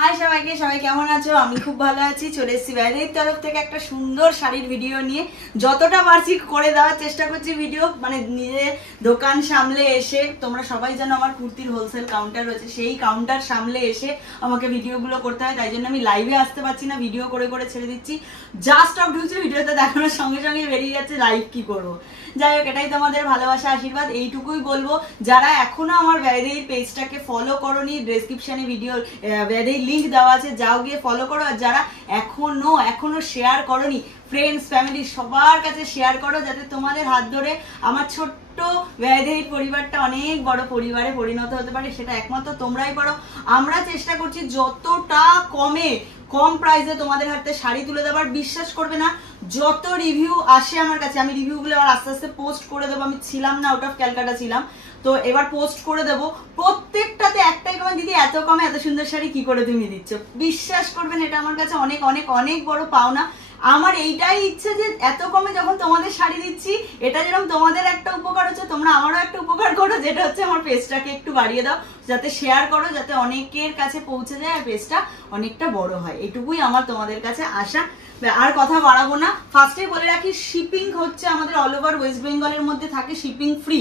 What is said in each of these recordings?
High সবাইকে, সবাই কেমন আছো? আমি খুব ভালো আছি। চলে এসেছি বাইরের তরফ থেকে একটা সুন্দর শাড়ির ভিডিও নিয়ে। যতটা পারছি করে দেওয়ার চেষ্টা করছি ভিডিও, মানে নিজের দোকান সামলে এসে। তোমরা সবাই জানো আমার কুর্তির হোলসেল কাউন্টার রয়েছে, সেই কাউন্টার সামলে এসে আমাকে ভিডিওগুলো করতে হয়, তাই জন্য আমি লাইভে আসতে পারছি না, ভিডিও করে করে ছেড়ে দিচ্ছি। যা স্টক ঢুকছে ভিডিওতে দেখানোর সঙ্গে সঙ্গে বেরিয়ে যাচ্ছে, লাইভ কি করবো। যাই হোক, এটাই তোমাদের ভালোবাসা, আশীর্বাদ। এইটুকুই বলবো, যারা এখনো আমার ভ্যারেই পেজটাকে ফলো করোনি, ডেসক্রিপশনে ভিডিও ভ্যারেই লিঙ্ক দেওয়া আছে, যাও গিয়ে ফলো করো। আর যারা এখনো শেয়ার করোনি, ফ্রেন্ডস ফ্যামিলি সবার কাছে শেয়ার করো, যাতে তোমাদের হাত ধরে আমার ছোট্ট ভ্যারেই পরিবারটা অনেক বড় পরিবারে পরিণত হতে পারে। সেটা একমাত্র তোমরাই পারো। আমরা চেষ্টা করছি যতটা কম প্রাইসে তোমাদের হাতে শাড়ি তুলে দেওয়ার। বিশ্বাস করবে না, যত রিভিউ আসে আমার কাছে, আমি রিভিউগুলো আবার আস্তে আস্তে পোস্ট করে দেবো। আমি ছিলাম না, আউট অফ ক্যালকাটা ছিলাম, তো এবার পোস্ট করে দেবো। প্রত্যেকটাতে একটাই কমেন্ট, দিদি এত কমে এত সুন্দর শাড়ি কি করে তুমি দিচ্ছ। বিশ্বাস করবেন, এটা আমার কাছে অনেক অনেক অনেক বড় পাওনা। আমার এইটাই ইচ্ছে যে এত কমে যখন তোমাদের শাড়ি দিচ্ছি, এটা যেরকম তোমাদের একটা উপকার হচ্ছে, তোমরা আমারও একটা উপকার করো, যেটা হচ্ছে আমার পেজটাকে একটু বাড়িয়ে দাও, যাতে শেয়ার করো, যাতে অনেকের কাছে পৌঁছে যায় আর পেজটা অনেকটা বড় হয়। এটুকুই আমার তোমাদের কাছে আশা। আর কথা বাড়াবো না, ফার্স্টে বলে রাখি, শিপিং হচ্ছে আমাদের অল ওভার ওয়েস্ট বেঙ্গলের মধ্যে থাকে শিপিং ফ্রি।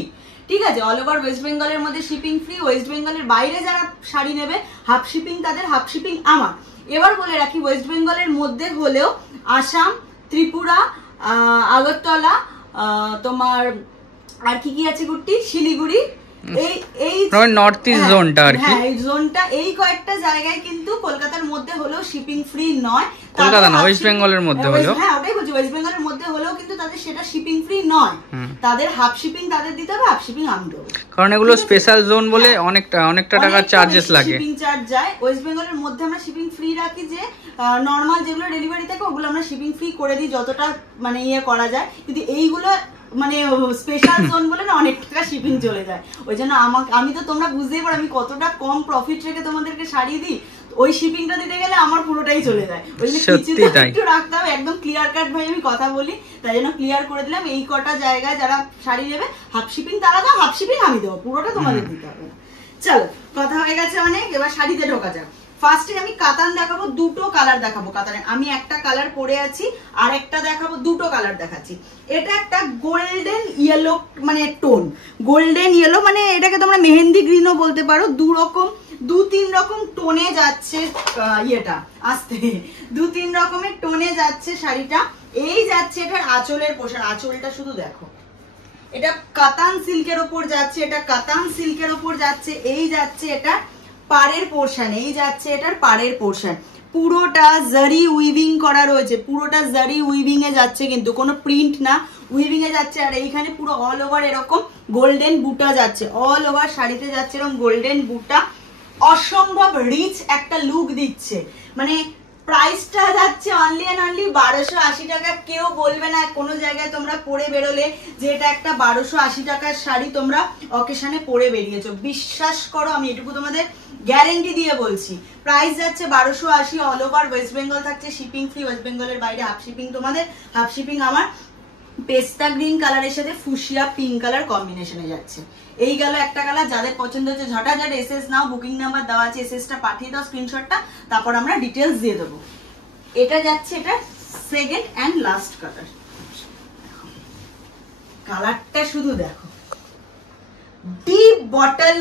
ঠিক আছে, অল ওভার ওয়েস্ট বেঙ্গলের মধ্যে শিপিং ফ্রি। ওয়েস্ট বেঙ্গলের বাইরে যারা শাড়ি নেবে, হাফ শিপিং তাদের, হাফ শিপিং আমার। এবার বলে রাখি, ওয়েস্ট বেঙ্গলের মধ্যে হলেও আসাম, ত্রিপুরা, আগরতলা, তোমার আর কি কি আছে গুটি, শিলিগুড়ি, এই নর্থ ইস্ট জোনটা আর কি, এই জোনটা, এই কয়েকটা জায়গায় কিন্তু কলকাতার মধ্যে হলেও শিপিং ফ্রি নয়। কলকাতা না, ওয়েস্ট বেঙ্গলের মধ্যে হলেও, হ্যাঁ ওটাই বলছি, ওয়েস্ট বেঙ্গলের মধ্যে হলেও কিন্তু তাদের সেটা শিপিং ফ্রি নয়। তাদের হাফ শিপিং তাদের দিতে হবে, হাফ শিপিং আমি দেবো, কারণ এগুলো স্পেশাল জোন বলে অনেকটা টাকা চার্জেস লাগে, শিপিং চার্জ যায়। ওয়েস্ট বেঙ্গলের মধ্যে আমরা শিপিং ফ্রি রাখি, যে নর্মাল যেগুলো ডেলিভারি থাকে ওগুলো আমরা শিপিং ফ্রি করে দিই যতটা মানে ইয়ে করা যায়। কিন্তু এইগুলো মানে স্পেশাল জোন বলে না, অনেক টাকা শিপিং চলে যায়। ওই জন্য আমি তো তোমরা বুঝতেই পারো আমি কতটা কম প্রফিট রেখে তোমাদেরকে শাড়ি দিই। ওই শিপিংটা দিতে গেলে আমার পুরোটাই চলে যায়। ওই জন্য কিছুটা একটু রাখতে হবে, একদম ক্লিয়ার কাট ভাই আমি কথা বলি, তাই জন্য ক্লিয়ার করে দিলাম। এই কটা জায়গায় যারা শাড়ি নেবে, হাফ শিপিং তারা দাও, হাফ শিপিং আমি দেবো, পুরোটা তোমাদের দিতে হবে না। চলো, কথা হয়ে গেছে অনেক, এবার শাড়িতে ঢোকা যাক। ফার্স্টে আমি কাতান দেখাবো, দুটো কালার দেখাবো কাতানে। আমি একটা কালার পরে আছি, আর একটা দেখাবো, দুটো কালার দেখাচ্ছি। এটা একটা গোল্ডেন ইয়েলো মানে টোন, গোল্ডেন ইয়েলো মানে এটাকে তোমরা মেহেন্দি গ্রিনও বলতে পারো। দু তিন রকম টোনে যাচ্ছে ইয়েটা, আসতে 2-3 রকমের টোনে যাচ্ছে শাড়িটা। এই যাচ্ছে এটার আঁচলের পোশাক, আঁচলটা শুধু দেখো, এটা কাতান সিল্কের ওপর যাচ্ছে, এটা কাতান সিল্কের ওপর যাচ্ছে। এই যাচ্ছে এটা পাড়ের পোর্শন, এই যাচ্ছে এটার পাড়ের পোর্শন, পুরোটা জারি উইভিং করা রয়েছে, পুরোটা জারি উইভিং এ যাচ্ছে, কিন্তু কোনো প্রিন্ট না, উইভিং এ যাচ্ছে। আর এইখানে পুরো অল ওভার এরকম গোল্ডেন বুটা যাচ্ছে, অল ওভার শাড়িতে যাচ্ছে এরকম গোল্ডেন বুটা। অসম্ভব রিচ একটা লুক দিচ্ছে। মানে প্রাইসটা যাচ্ছে অনলি অ্যান্ড অনলি 1280 টাকা। কেউ বলবে না কোনো জায়গায় তোমরা পরে বেরোলে যে এটা একটা 1280 টাকার শাড়ি তোমরা অকেশনে পরে বেরিয়েছো। বিশ্বাস করো, আমি এটুকু তোমাদের গ্যারেন্টি দিয়ে বলছি। প্রাইস যাচ্ছে 1280, অল ওভার ওয়েস্ট বেঙ্গল থাকছে শিপিং ফ্রি। ওয়েস্ট বেঙ্গলের বাইরে হাফ শিপিং তোমাদের, হাফ শিপিং আমার। পেস্তা গ্রিন কালারের সাথে ফুশিয়া পিঙ্ক কালার কম্বিনেশনে যাচ্ছে। এই গেল একটা কালার। যাদের পছন্দ হচ্ছে ঝটাঝট এসএস নাও, বুকিং নাম্বার দেওয়া আছে, এসএসটা পাঠিয়ে দাও, স্ক্রিনশটটা, তারপর আমরা ডিটেলস দিয়ে দেবো। এটা যাচ্ছে এটা সেকেন্ড অ্যান্ড লাস্ট কালার। কালারটা শুধু দেখো, ডিপ বটল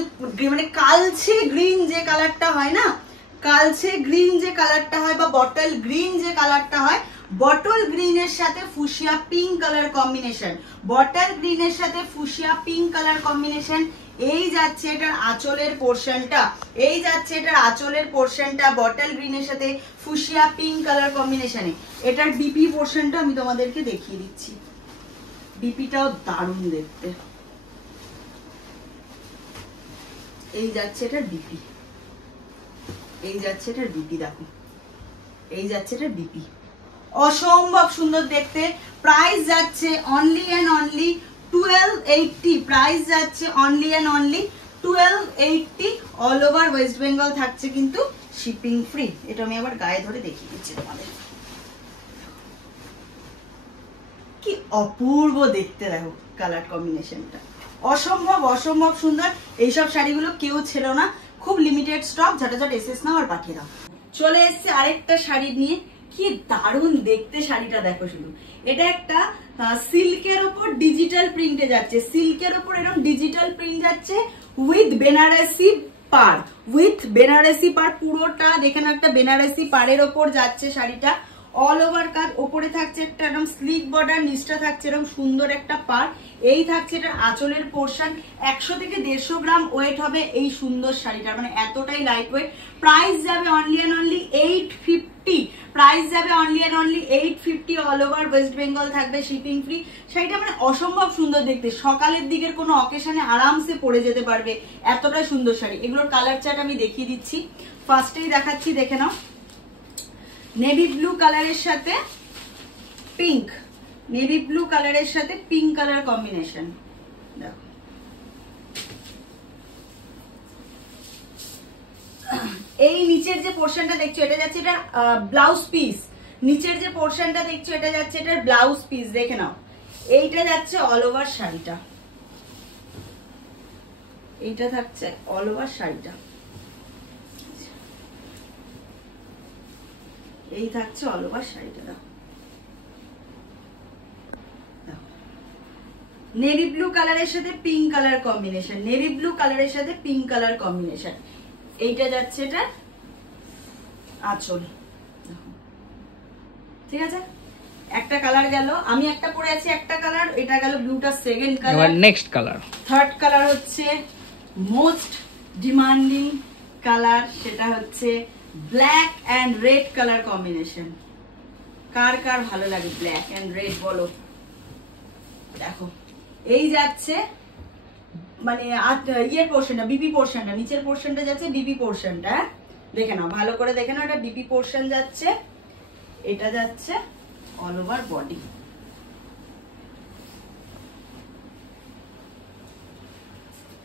মানে কালচে গ্রিন যে কালারটা হয় না, কালচে গ্রিন যে কালারটা হয় বা বটল গ্রিন যে কালারটা হয়, বটল গ্রিনের সাথে fuchsia pink colour combination, bottle গ্রিনের সাথে ফুশিয়া পিঙ্ক কালার কম্বিনেশন। এই যাচ্ছে এটার আঁচলের পোর্শনটা, এই যাচ্ছে এটার আঁচলের পোর্শনটা বটল গ্রিনের সাথে ফুশিয়া পিঙ্ক কালার কম্বিনেশনে। এটার বিপি পোর্শনটা আমি তোমাদেরকে দেখিয়ে দিচ্ছি, বিপিটাও দারুণ দেখতে। এই যাচ্ছে এটার বিপি, এই যাচ্ছে এটার বিপি, দেখো এই যাচ্ছে এটার বিপি, অসম্ভব সুন্দর দেখতে। প্রাইস যাচ্ছে অনলি অ্যান্ড অনলি 1280, প্রাইস যাচ্ছে only and only 1280। All over West Bengal থাকছে কিন্তু শিপিং ফ্রি। এটা আমি আবার গায়ে ধরে দেখিয়ে দিচ্ছি তোমাদের, কি অপূর্ব দেখতে দেখো কালার কম্বিনেশনটা, অসম্ভব অসম্ভব সুন্দর। এইসব শাড়িগুলো কেউ ছিল না, খুব লিমিটেড স্টক, ঝটাঝট এসএস নাও আর পাঠিয়ে দাও। চলে এসছে আরেকটা শাড়ি নিয়ে। কি দারুণ দেখতে শাড়িটা, দেখো শুধু। এটা একটা সিল্কের ওপর ডিজিটাল প্রিন্টে যাচ্ছে, সিল্কের ওপর এরকম ডিজিটাল প্রিন্ট যাচ্ছে উইথ বেনারসি পার, উইথ বেনারসি পার পুরোটা দেখেন, একটা বেনারসি পাড়ের ওপর যাচ্ছে শাড়িটা। অল ওভার কাজ, ওপরে থাকছে একটা একদম স্লিক বর্ডার, নিচটা থাকছে এরকম সুন্দর একটা পার। এই থাকছে এটা আঁচলের পোর্শন। 100 থেকে 150 গ্রাম ওয়েট হবে এই সুন্দর শাড়িটার, মানে এতটাই লাইট ওয়েট। প্রাইস যাবে অনলি অ্যান্ড অনলি 850, প্রাইস যাবে only and only 850। All over West Bengal থাকবে শিপিং ফ্রি। শাড়িটা মানে অসম্ভব সুন্দর দেখতে, সকালের দিকের কোনো অকেশনে আরামসে পরে যেতে পারবে, এতটাই সুন্দর শাড়ি। এগুলোর কালার চার্ট আমি দেখিয়ে দিচ্ছি, ফার্স্টেই দেখাচ্ছি, দেখে নাও। নেভি ব্লু কালারের সাথে পিঙ্ক, নেভি ব্লু কালারের সাথে পিঙ্ক কালার কম্বিনেশন। দেখো এই নিচের যে পোর্শনটা দেখছো এটা যাচ্ছে এটার ব্লাউজ পিস, নিচের যে পোর্শনটা দেখছো এটা যাচ্ছে এটার ব্লাউজ পিস, দেখে নাও। এইটা যাচ্ছে অল ওভার শাড়িটা, এইটা থাকছে অল ওভার শাড়িটা, এই থাকছে অল ওভার শাড়িটা। দেখো নেভি ব্লু কালারের সাথে pink colour combination, navy blue কালারের সাথে পিঙ্ক কালার কম্বিনেশন। এইটা যাচ্ছে এটা আঁচল, ঠিক আছে। একটা কালার গেল, আমি একটা পরে আছি একটা কালার, এটা গেল ব্লুটা second colour. Next colour, third colour হচ্ছে মোস্ট ডিমান্ডিং কালার, সেটা হচ্ছে black and red colour combination. কার কার ভালো লাগে ব্ল্যাক এন্ড রেড বলো। দেখো এই যাচ্ছে মানে ইয়ের পোর্শনটা, বিপি পোর্শনটা, নিচের পোর্শনটা যাচ্ছে বিপি পোর্শনটা, দেখে নাও ভালো করে, দেখে নাও। এটা বিপি পোর্শন যাচ্ছে, এটা যাচ্ছে অল ওভার বডি।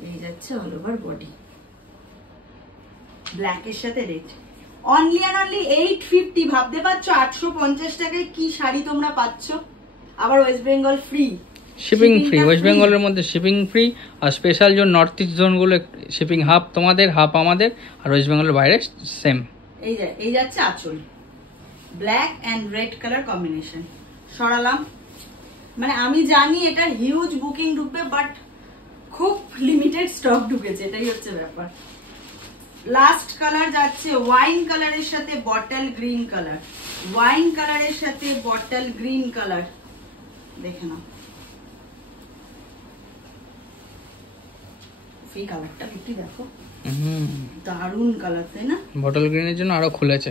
এই যাচ্ছে অল ওভার বডি, ব্ল্যাক এর সাথে রেড। Only and only 850। ভাবতে পারছো 850 টাকায় কি শাড়ি তোমরা পাচ্ছ, আবার West Bengal free shipping free. West বেঙ্গলের মধ্যে শিপিং ফ্রি, আর special zone north east zone গুলো শিপিং হাফ তোমাদের হাফ আমাদের, আর ওয়েস্ট বেঙ্গলের বাইরে সেম। এই যাচ্ছে আঁচল, black and red colour combination. সরালাম, মানে আমি জানি এটা হিউজ বুকিং ঢুকবে, বাট খুব লিমিটেড স্টক ঢুকেছে, এটাই হচ্ছে ব্যাপার। লাস্ট কালার যাচ্ছে ওয়াইন কালারের সাথে বটল গ্রিন কালার, ওয়াইন কালারের সাথে বটল গ্রিন কালার, দেখে নাও। এই কালারটা একটু দেখো, দারুন কালার, তাই না? বটল গ্রিনের জন্য আরো খুলেছে।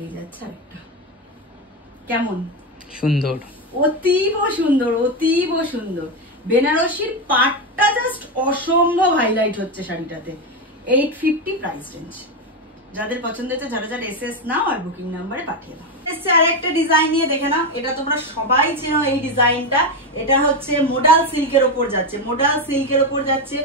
এই যাচ্ছে আরেকটা, কেমন সুন্দর, অতীব সুন্দর, অতীব সুন্দর। বেনারসির পাটটা জাস্ট অসম্ভব হাইলাইট হচ্ছে শাড়িটাতে। 850 প্রাইস রেঞ্জ। যাদের পছন্দ হচ্ছে ঝটাঝট এসএস নাও আর বুকিং নাম্বারে পাঠিয়ে দাও। এসছে আরেকটা ডিজাইন নিয়ে, দেখে নাও। এটা তোমরা সবাই চেনো এই ডিজাইনটা। এটা হচ্ছে মোডাল সিল্কের উপর যাচ্ছে, মোডাল সিল্কের উপর যাচ্ছে,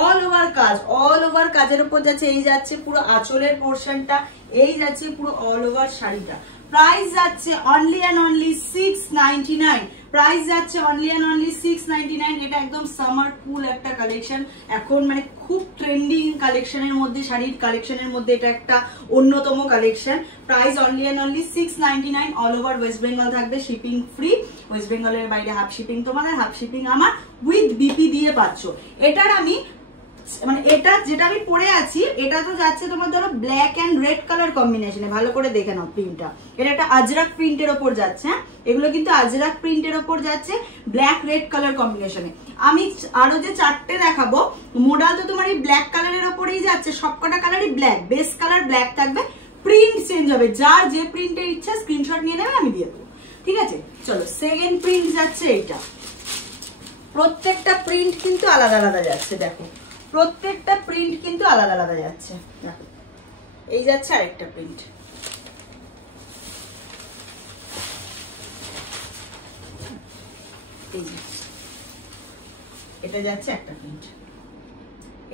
অল ওভার কাজ, অল ওভার কাজের উপর যাচ্ছে। এই যাচ্ছে পুরো আঁচলের পোর্শনটা, এই যাচ্ছে পুরো অল ওভার শাড়িটা। প্রাইস যাচ্ছে অনলি অ্যান্ড অনলি 699, প্রাইস যাচ্ছে অনলি অ্যান্ড অনলি 699। এটা একদম সামার কুল একটা কালেকশন, এখন মানে খুব ট্রেন্ডিং কালেকশনের মধ্যে, শাড়ির কালেকশনের মধ্যে এটা একটা অন্যতম collection. Price only and only 699। All over West Bengal থাকবে শিপিং ফ্রি, ওয়েস্ট বেঙ্গলের বাইরে হাফ শিপিং তোমাদের, হাফ শিপিং আমার, উইথ বিপি দিয়ে পাচ্ছ। এটার আমি মানে এটা যেটা আমি পরে আছি এটা তো যাচ্ছে তোমার ধরো ব্ল্যাক এন্ড রেড কালার কম্বিনেশনে, ভালো করে দেখে নাও প্রিন্টটা। এটা একটা আজরাক প্রিন্টের ওপর যাচ্ছে, হ্যাঁ এগুলো কিন্তু আজরাক প্রিন্টের ওপর যাচ্ছে ব্ল্যাক রেড কালার কম্বিনেশনে। আমি আরো যে চারটে দেখাবো, মোডাল তো তোমার এই ব্ল্যাক কালারের ওপরেই যাচ্ছে, সবকটা কালারই ব্ল্যাক, বেস কালার ব্ল্যাক থাকবে, প্রিন্ট চেঞ্জ হবে, যার যে প্রিন্টের ইচ্ছা স্ক্রিনশট নিয়ে নেবে, আমি দিয়ে দেবো, ঠিক আছে। চলো সেকেন্ড প্রিন্ট যাচ্ছে এইটা। প্রত্যেকটা প্রিন্ট কিন্তু আলাদা আলাদা যাচ্ছে, দেখো প্রত্যেকটা প্রিন্ট কিন্তু আলাদা আলাদা যাচ্ছে। দেখো এই যাচ্ছে আরেকটা প্রিন্ট, এটা যাচ্ছে একটা প্রিন্ট।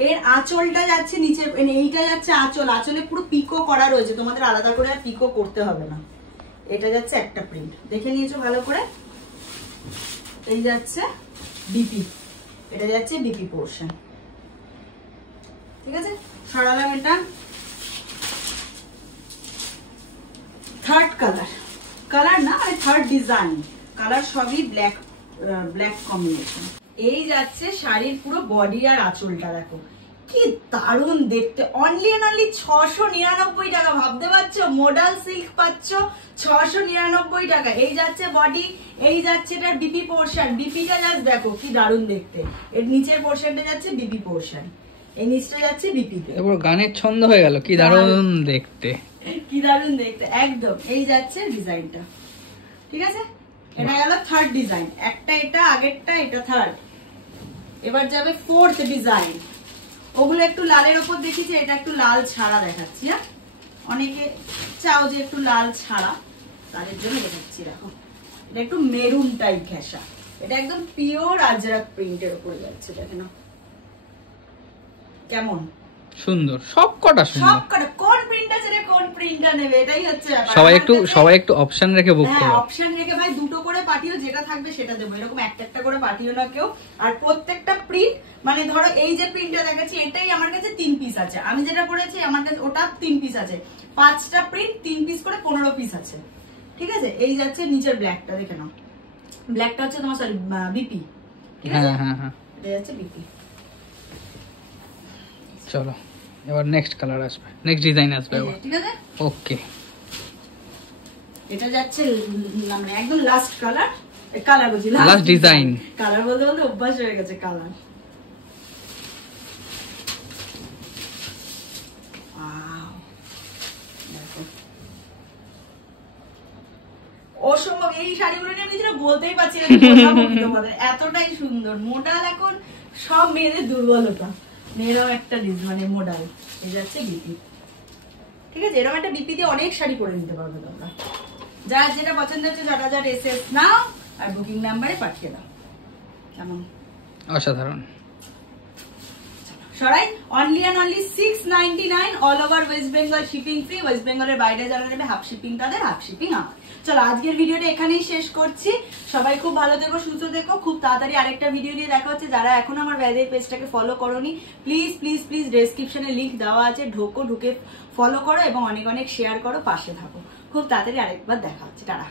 এর আঁচলটা যাচ্ছে নিচে, এইটা যাচ্ছে আঁচল, আঁচলে পুরো পিকো করা রয়েছে, তোমাদের আলাদা করে আর পিকো করতে হবে না। এটা যাচ্ছে একটা প্রিন্ট, দেখে নিয়েছো ভালো করে। এই যাচ্ছে বিপি, এটা যাচ্ছে বিপি পোর্শন। ঠিক আছে, সরালাম এটা। থার্ড কালার না মানে থার্ড ডিজাইন, কালার সবই ব্ল্যাক কম্বিনেশন। এই যাচ্ছে শাড়ির পুরো বডি আর আঁচলটা, দেখো কি দারুণ দেখতে। অনলি এন্ড অনলি 699 টাকা, ভাবতে পারছো? মোডাল সিল্ক পাচ্ছ 699 টাকা। এই যাচ্ছে বডি, এই যাচ্ছে এটার বিপি পোর্শন। বিপিটা জাস্ট দেখো কি দারুণ দেখতে। এর নিচের পোর্শনটা যাচ্ছে বিপি পোর্শন, এই নিচটা যাচ্ছে বিপি। এবার গানের ছন্দ হয়ে গেল, কি দারুণ দেখতে, কি দারুণ দেখতে একদম। এই যাচ্ছে ডিজাইনটা। ঠিক আছে, এটা গেল থার্ড ডিজাইন। একটা এটা আগেরটা, এটা থার্ড। এবার যাবে ফোর্থ ডিজাইন। ওগুলো একটু লালের ওপর দেখেছি, এটা একটু লাল ছাড়া দেখাচ্ছি। হ্যাঁ, অনেকে চাও যে একটু লাল ছাড়া, তাদের জন্য দেখাচ্ছি। দেখো এটা একটু মেরুন টাইপ ঘেঁষা, এটা একদম পিওর আজরাক প্রিন্টের উপরে যাচ্ছে। দেখে নাও কেমন সুন্দর, সব কটা সুন্দর। কোন প্রিন্টটা ছেড়ে কোন প্রিন্টটা নেবে, এটাই হচ্ছে ব্যাপার। সবাই একটু অপশন রেখে বুক করো। অপশন রেখে ভাই, দুটো করে পাঠিও, যেটা থাকবে সেটা দেবো। এরকম একটা করে পাঠিও না কেউ। আর প্রত্যেকটা প্রিন্ট মানে ধরো এই যে প্রিন্টটা দেখাচ্ছি, এটাই আমার কাছে 3 পিস আছে। আমি যেটা পরেছি আমার কাছে ওটা 3 পিস আছে। 5টা প্রিন্ট 3 পিস করে 15 পিস আছে। ঠিক আছে, এই যাচ্ছে নিচের ব্ল্যাকটা, দেখে নাও। ব্ল্যাকটা হচ্ছে তোমার সরি বিপি। হ্যাঁ হ্যাঁ হ্যাঁ, এটা যাচ্ছে বিপি। চলো এবার নেক্সট কালার আসবে, নেক্সট ডিজাইন আসবে। ঠিক আছে, ওকে, এটা যাচ্ছে মানে একদম লাস্ট কালার বলছি, লাস্ট ডিজাইন। কালার বলতে বলতে অভ্যাস হয়ে গেছে কালার। অসম্ভব, এই শাড়িগুলো নিয়ে আমি যেটা বলতেই পারছি না, তোমাদের এতটাই সুন্দর। মোডাল এখন সব মেয়েদের দুর্বলতা, মেয়েরাও একটা মানে মোডাল। এই যাচ্ছে বিপি। ঠিক আছে, এরকম একটা বিপি দিয়ে অনেক শাড়ি পরে নিতে পারবে তোমরা। যার যেটা পছন্দ হচ্ছে ঝটাঝট এসএস নাও আর বুকিং নাম্বারে পাঠিয়ে দাও। কেমন অসাধারণ। সরাই only and only 699 all over West Bengal, shipping free. West বেঙ্গলের বাইরে যারা নেবে হাফ শিপিং তাদের, হাফ শিপিং আমার। চলো আজকের ভিডিওটা এখানেই শেষ করছি। সবাই খুব ভালো থেকো, সুস্থ থেকো। খুব তাড়াতাড়ি আরেকটা ভিডিও নিয়ে দেখা হচ্ছে। যারা এখন আমার ভ্যাদের পেজটাকে ফলো করোনি, প্লিজ প্লিজ প্লিজ ডেসক্রিপশনে লিংক দেওয়া আছে, ঢুকে ফলো করো এবং অনেক অনেক শেয়ার করো, পাশে থাকো। খুব তাড়াতাড়ি আরেকবার দেখা হচ্ছে। টাটা।